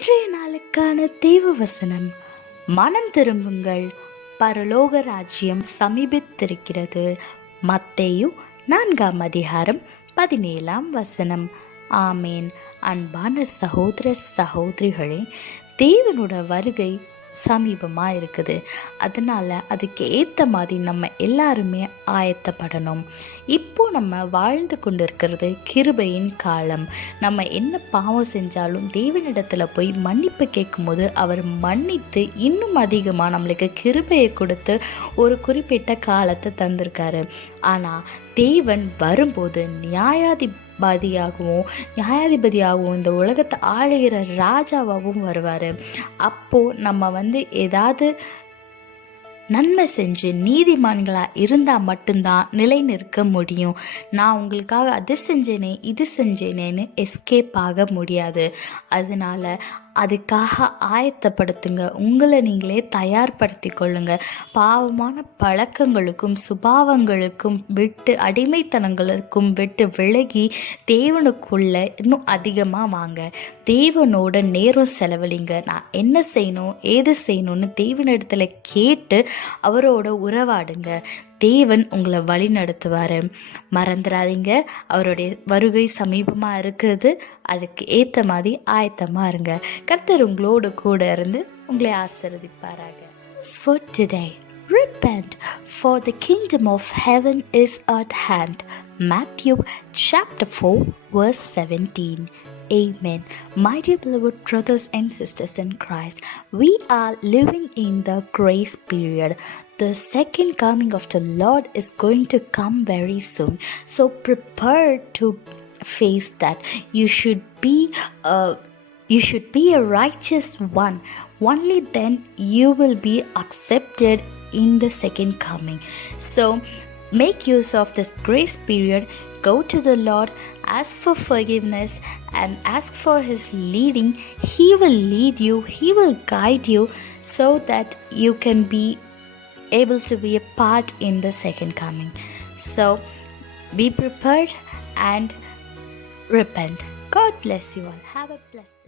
இன்றைய நாளுக்கான தேவ வசனம், மனம் திரும்புங்கள், பரலோக ராஜ்யம் சமீபித்திருக்கிறது. மத்தேயு 4:17. ஆமேன். அன்பான சகோதர சகோதரிகளே, தேவனோட வருகை சமீபமாக இருக்குது. அதனால் அதுக்கு ஏற்ற மாதிரி நம்ம எல்லாருமே ஆயத்தப்படணும். இப்போ நம்ம வாழ்ந்து கொண்டு இருக்கிறது கிருபையின் காலம். நம்ம என்ன பாவம் செஞ்சாலும் தேவனிடத்தில் போய் மன்னிப்பு கேட்கும்போது அவர் மன்னித்து இன்னும் அதிகமாக நம்மளுக்கு கிருபையை கொடுத்து ஒரு குறிப்பிட்ட காலத்தை தந்திருக்காரு. ஆனால் தேவன் வரும்போது நியாயாதிபதியாகவும் இந்த உலகத்தை ஆளுகிற ராஜாவாகவும் வருவார். அப்போது நம்ம ஏதாவது நன்மை செஞ்சு நீதிமான்களாக இருந்தால் மட்டும்தான் நிலை நிற்க முடியும். நான் உங்களுக்காக அது செஞ்சேனே இது செஞ்சேனேன்னு எஸ்கேப் ஆக முடியாது. அதனால் அதுக்காக ஆயத்தப்படுத்துங்க, உங்களை நீங்களே தயார்படுத்தி கொள்ளுங்க. பாவமான பழக்கங்களுக்கும் சுபாவங்களுக்கும் விட்டு, அடிமைத்தனங்களுக்கும் விட்டு விலகி தேவனுக்குள்ள இன்னும் அதிகமாக வாங்க. தேவனோட நேரம் செலவழிங்க. நான் என்ன செய்யணும் ஏது செய்யணும்னு தேவனிடத்துல கேட்டு அவரோட உறவாடுங்க. தேவன் உங்களை வழி நடத்துவார். மறந்துடாதீங்க, அவருடைய வருகை சமீபமாக இருக்குது. அதுக்கு ஏற்ற மாதிரி ஆயத்தமாக இருங்க. கர்த்தர் உங்களோடு கூட இருந்து உங்களை ஆசீர்வதிப்பாராக. For today, repent, for the kingdom of heaven is at hand. Matthew chapter 4:17. Amen. My dear beloved brothers and sisters in Christ, we are living in the grace period. The second coming of the Lord is going to come very soon. So prepare to face that. You should be a righteous one. Only then you will be accepted in the second coming. So make use of this grace period. Go to the Lord, ask for forgiveness and ask for His leading. He will lead you, He will guide you so that you can be able to be a part in the second coming. So be prepared and repent. God bless you all. Have a blessed